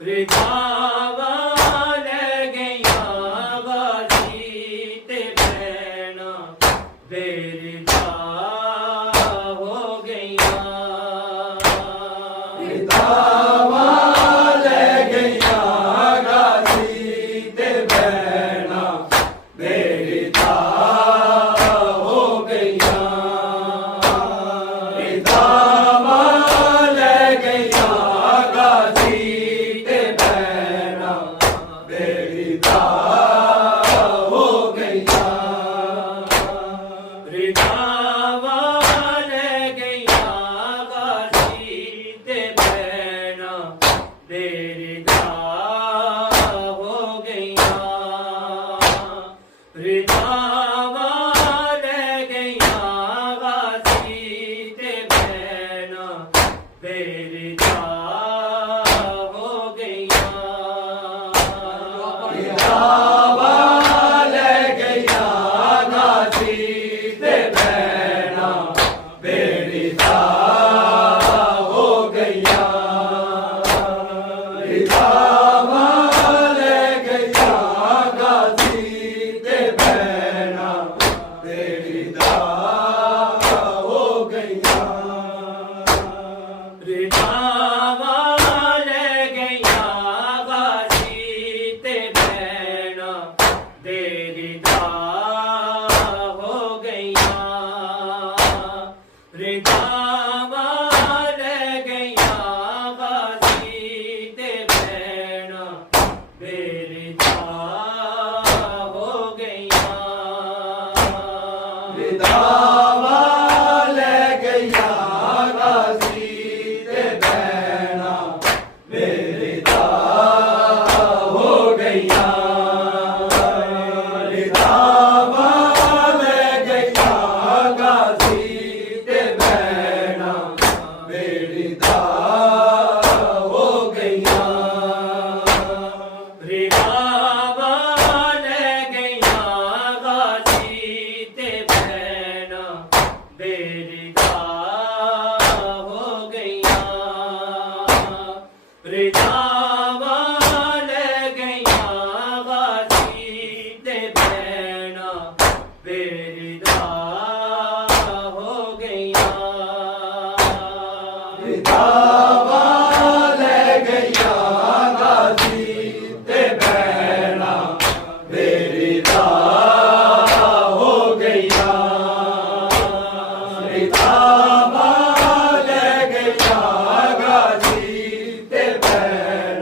रिझावा ले गया गाजी ते भैना बेरिझा हो गया। रिझावा ले गया गाजी ते भैना बेरिझा हो गया। रिझावा ले गया गाजी ते भैना बेरिझा हो गया। रिझावा ले गया गाजी ते भैना बेरिझा हो गया। रिझावा ले गया गाजी ते भैना बेरिझा हो गया। रिझावा ले गया गाजी ते भैना बेरिझा हो गया। रिझावा ले गया गाजी ते भैना बेरिझा हो गया। रिझावा ले गया गाजी ते भैना बेरिझा हो गया। रिझावा ले गया गाजी ते भैना बेरिझा हो गया। रिझावा ले गया गाजी ते भैना बेरिझा हो गया। रिझावा ले गया गाजी ते भैना बेरिझा हो गया। रिझावा ले गया गाजी ते भैना बेरिझा हो गया। रिझावा ले गया गाजी ते भैना बेरिझा हो गया। रिझावा ले गया गाजी ते भैना बेरिझा हो गया। रिझावा ले गया गाजी ते भैना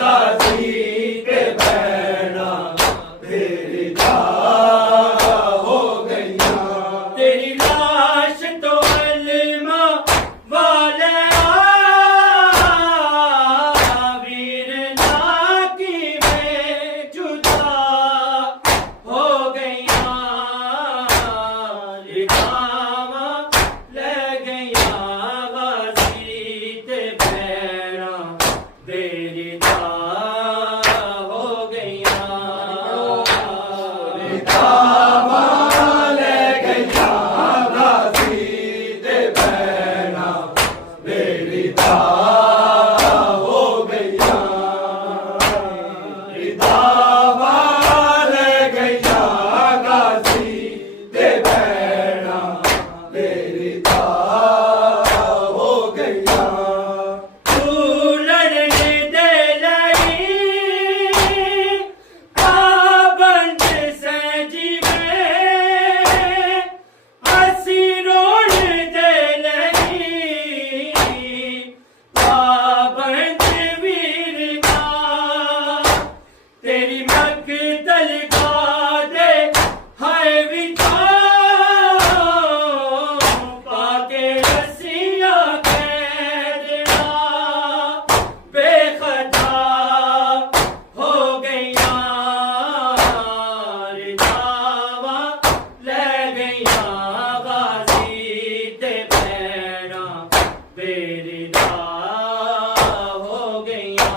गाजी ते भैना मेरी दा हो गईया तेरी लाश तो अलमा वाले वीर ना की में जुदा हो गईया लिखावा ले गईया गाजी ते भैना तेरी दा हो गईया दावा ले गईया गाजी ते भैना मेरी दा हो गईया दावा ले गईया गाजी ते भैना मेरी दा हो गईया तू लड़ने दे लई पाबंद से जीवे हसी रोड दे लई पाबंद वीर का तेरी मकतल का दे हाय विचार पाके रसिया कैदना बेखता हो गईया दावा ले गईया गाजी ते भैना मेरी दा हो गईया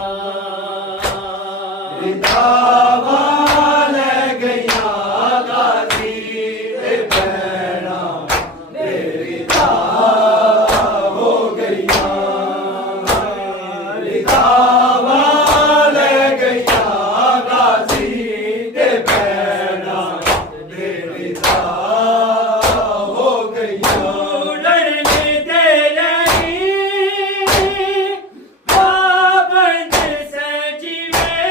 दावा ले गईया गाजी ते भैना मेरी दा हो गईया दावा ले गईया गाजी ते भैना मेरी दा हो गईया लड़ने दे लई पाबंद से जीवे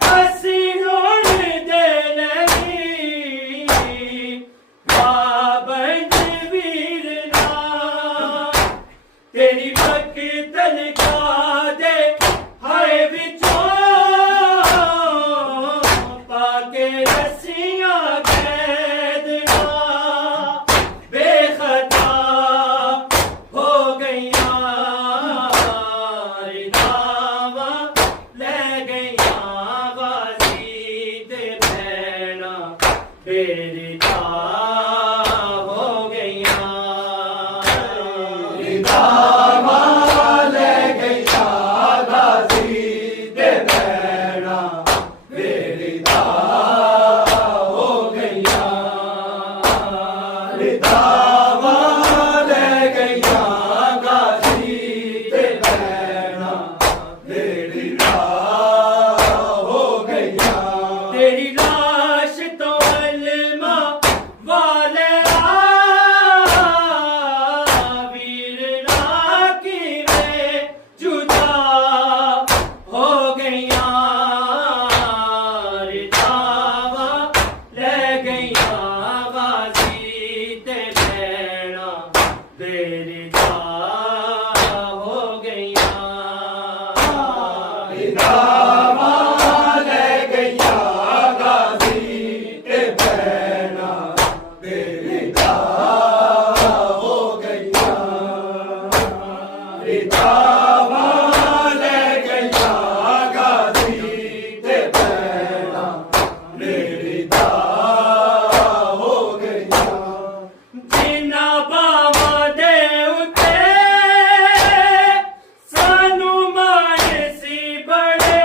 हसी रोड दे लई पाबंद वीर ना तेरी मकतल का दे हाय विचार पाके रसिया कैदना बेखता हो गईया दावा ले गईया गाजी ते भैना मेरी दा हो गईया दावा ले गईया गाजी ते भैना मेरी दा हो गईया दावा ले गईया गाजी ते भैना मेरी दा हो गईया तेरी लाश तो अलमा वाले वीर ना की में जुदा हो गईया दावा ले गईया गाजी ते भैना मेरी दा हो गईया दावा ले गईया गाजी ते भैना मेरी दा हो गईया दावा ले गईया गाजी ते भैना मेरी दा हो गईया जिन्ना बावा दे उते सानू मानसी बड़े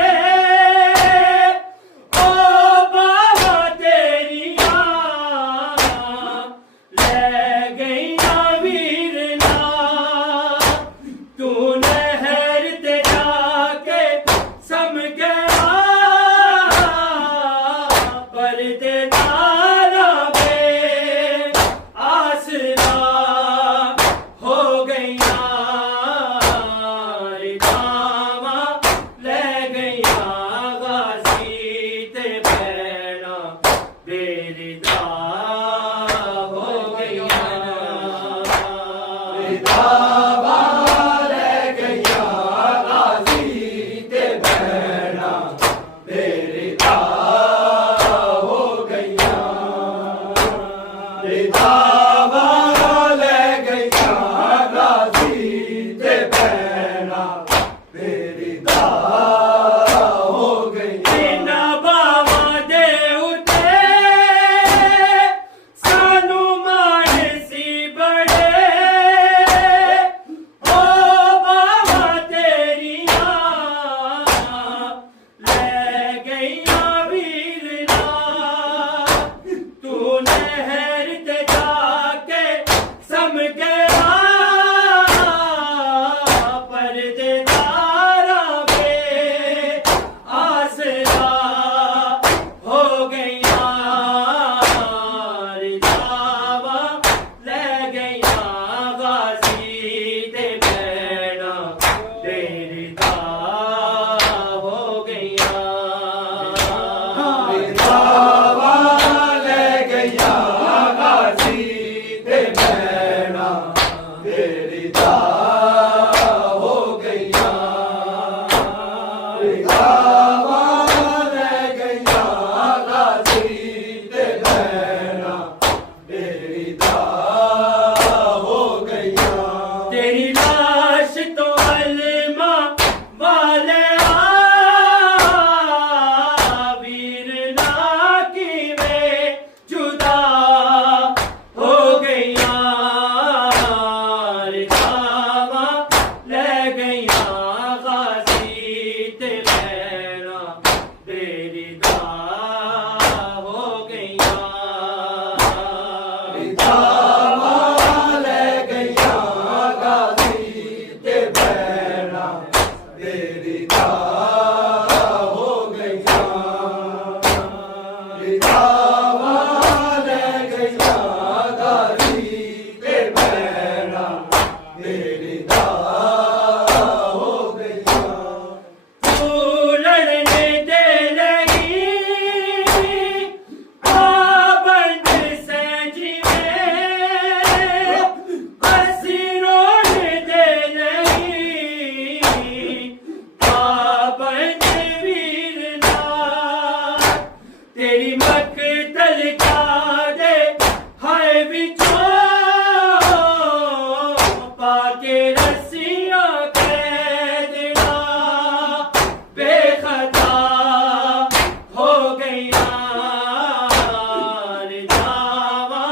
ਰਿਦਾਵਾਂ ਲੈ ਗਈਆਂ ਗਾਜ਼ੀ ਤੇ ਭੈਣਾਂ ਮੇਰੀ ਦਾ ਹੋ ਗਈਆਂ तेरी लाश तो अलमा वाले वीर ना की वे जुदा हो गईया रिदावा ले गईया गाजी ते भैणा तेरी दा हो गईया ਰਿਦਾਵਾਂ ਲੈ ਗਈਆਂ ਗਾਜ਼ੀ ਤੇ ਭੈਣਾਂ ਮੇਰੀ ਦਾ ਹੋ ਗਈਆਂ ਰਿਦਾਵਾਂ ਲੈ ਗਈਆਂ ਗਾਜ਼ੀ ਤੇ ਭੈਣਾਂ ਮੇਰੀ ਦਾ ਹੋ ਗਈਆਂ तू लड़ने दे लगी पाबंद से जीवे हसीनों दे लगी पाबंद वीर ना तेरी मकतल का दे हाय बिछो पाके रस्सियां कैदना बेखता हो गईया रिदावा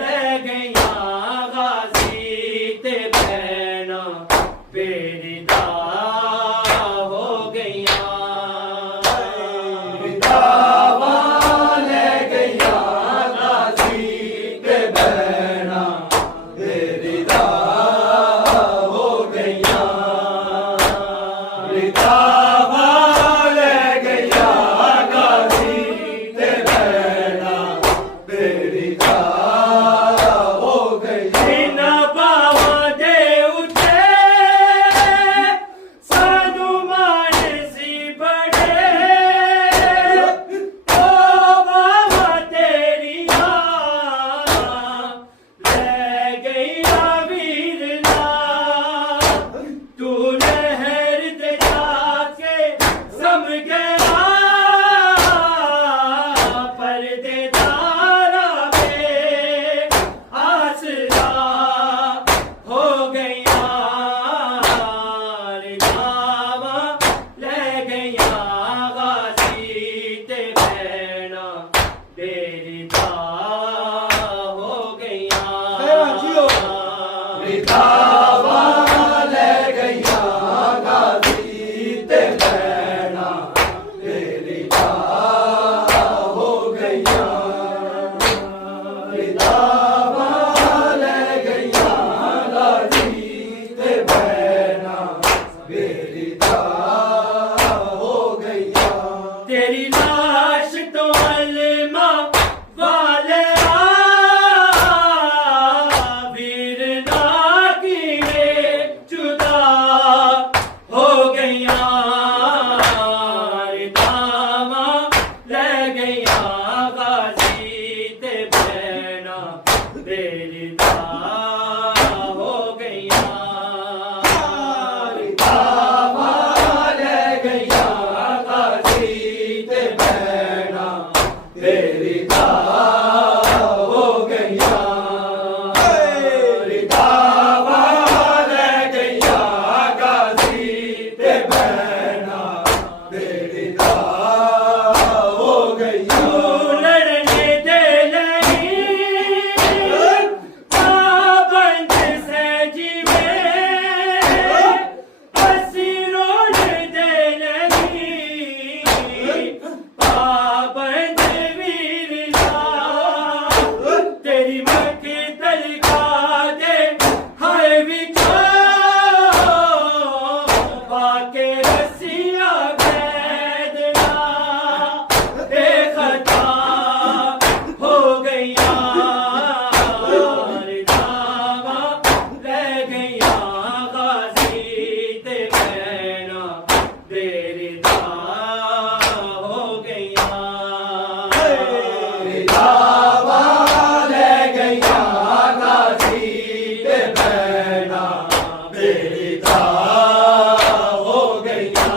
ले गईया गाजी ते भैणा बेरिदा हो गईया ਰਿਦਾਵਾਂ ਲੈ ਗਈਆਂ ਗਾਜ਼ੀ ਤੇ ਭੈਣਾਂ ਮੇਰੀ ਦਾ ਹੋ ਗਈਆਂ ਰਿਦਾਵਾਂ ਲੈ ਗਈਆਂ ਗਾਜ਼ੀ ਤੇ ਭੈਣਾਂ ਮੇਰੀ ਦਾ ਹੋ ਗਈਆਂ इन बावां दे उठे सानू मान सी बड़े ओ बावां तेरियां ले गईया वीर ना तू लहर ते जाके सम गया पर्देदारा पे आसरा हो गईया रिदावा ले गईया गाजी ते भैणा बेरिदा हो गईया ਰਿਦਾਵਾਂ ਲੈ ਗਈਆਂ ਗਾਜ਼ੀ ਤੇ ਭੈਣਾਂ ਮੇਰੀ ਦਾ ਹੋ ਗਈਆਂ ਰਿਦਾਵਾਂ ਲੈ ਗਈਆਂ ਗਾਜ਼ੀ ਤੇ ਭੈਣਾਂ ਮੇਰੀ ਦਾ ਹੋ ਗਈਆਂ तेरी लाश तो अलमा वाले वीर ना की वे जुदा हो गईया रिदावा ले गईया गाजी ते भैणा बेरिदा हो गईया ਰਿਦਾਵਾਂ ਲੈ ਗਈਆਂ ਗਾਜ਼ੀ ਤੇ ਭੈਣਾਂ ਮੇਰੀ ਦਾ ਹੋ ਗਈਆਂ ਰਿਦਾਵਾਂ ਲੈ ਗਈਆਂ ਗਾਜ਼ੀ ਤੇ ਭੈਣਾਂ ਮੇਰੀ ਦਾ ਹੋ ਗਈਆਂ लड़ने दे लगी पाबंद से जीवे हसीनों दे लगी पाबंद वीर ना तेरी मकतल का दे हाय बिछो पाके रस्सियां कैदना बेखता हो गईया रिदावा ले गईया गाजी ते भैणा बेरिदा हो गईया ਰਿਦਾਵਾਂ ਲੈ ਗਈਆਂ ਗਾਜ਼ੀ ਤੇ ਭੈਣਾਂ ਮੇਰੀ ਦਾ ਹੋ ਗਈਆਂ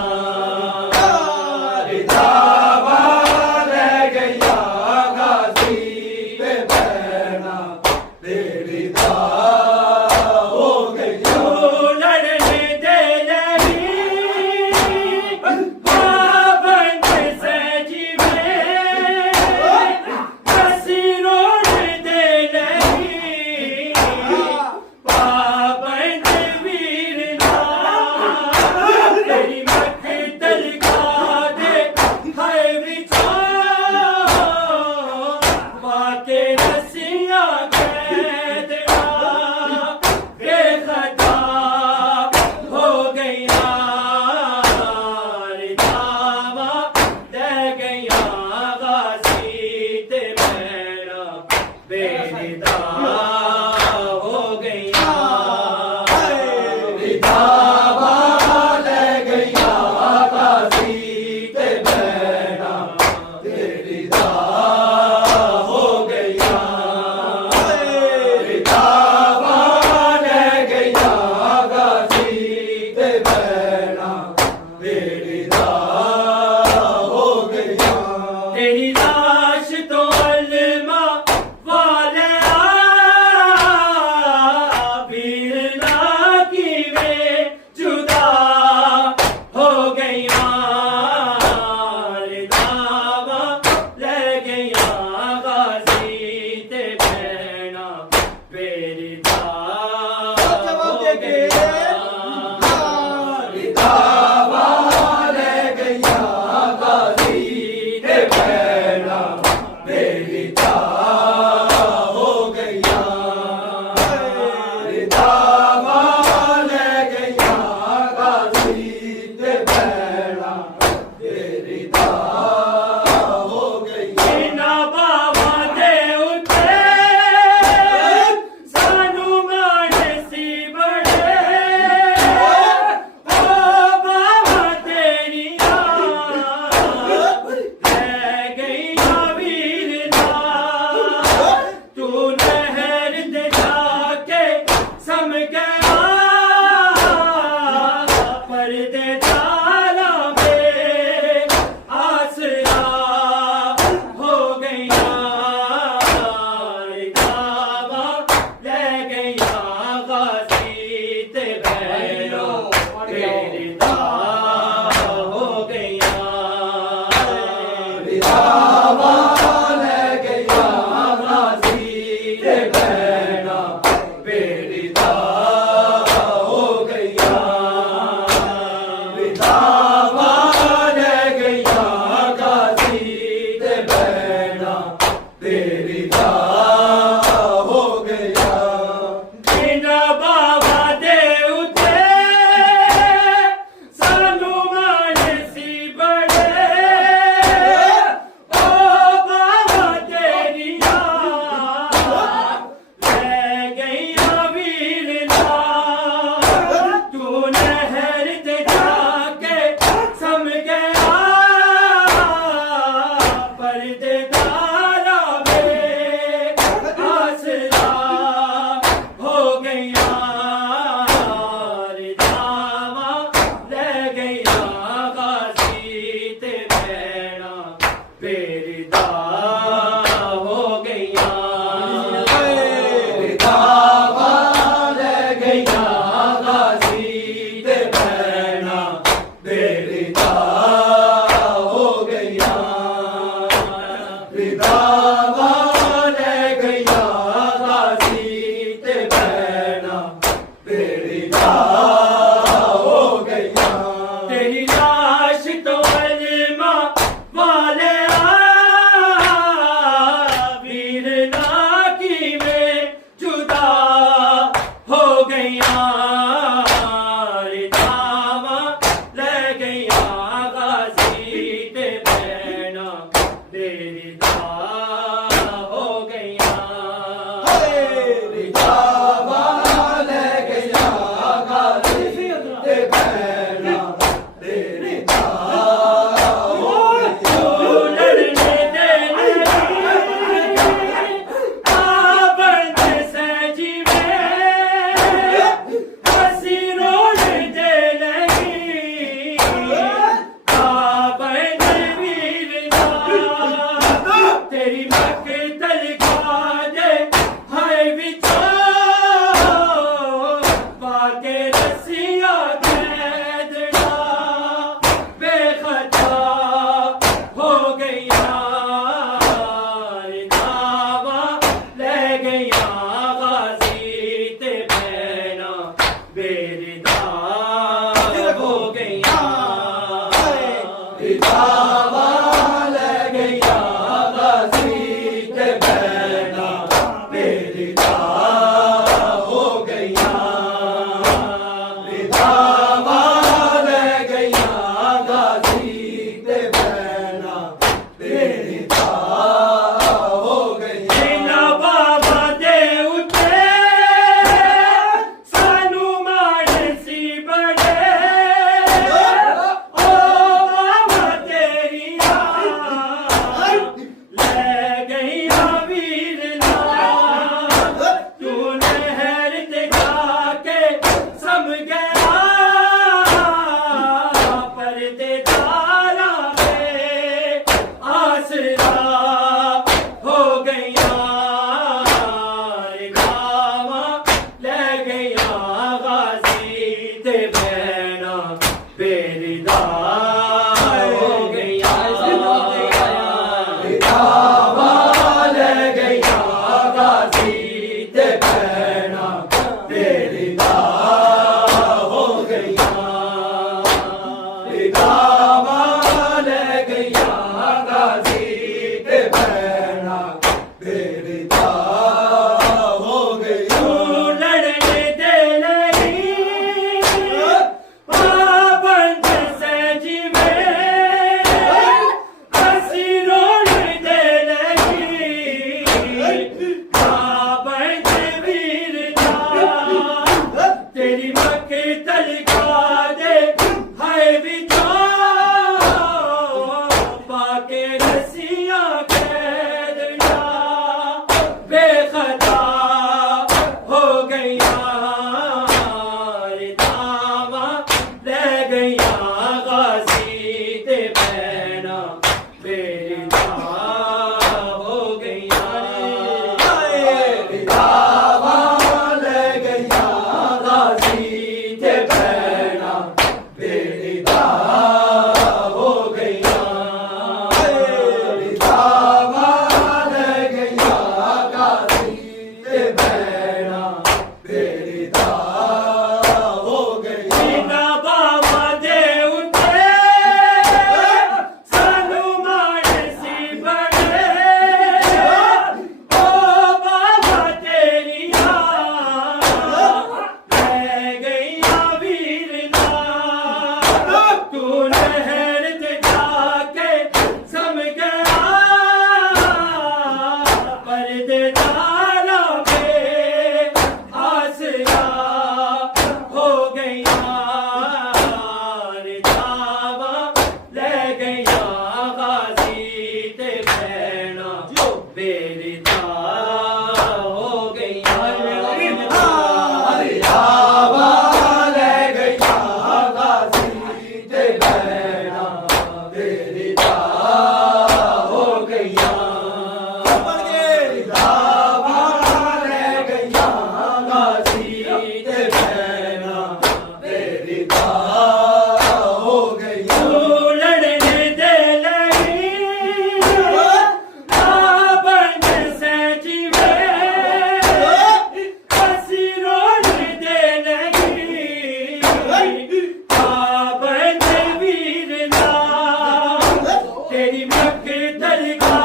तेरी मकदर का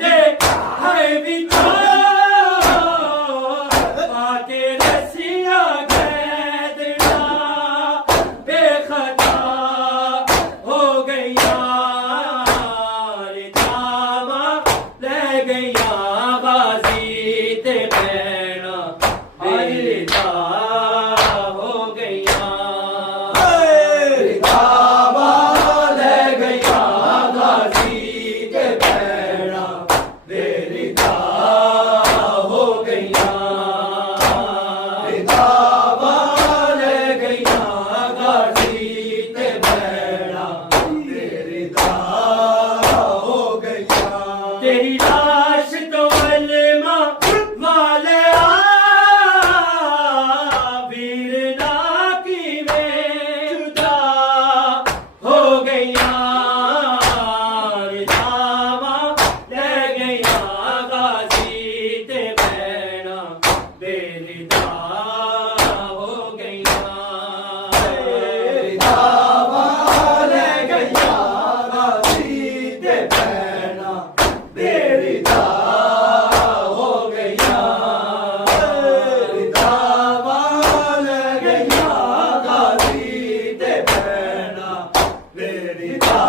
दे है विचार आके रसिया कैदना बेखता हो गया रे दामा ले गया गाजी ते पैना बेदा हो गया दावा ले गया गाजी ते पैना बेरिदा हो गया दावा ले गया गाजी ते पैना बेरिदा हो गया तेरी लाश तो वलमा वाले वीर ना की में जुदा हो गया रे दावा ले गया गाजी ते पैना बेरिदा हो गया दावा ले गया गाजी ते पैना बेरिदा हो गया दावा ले गया गाजी ते पैना बेरिदा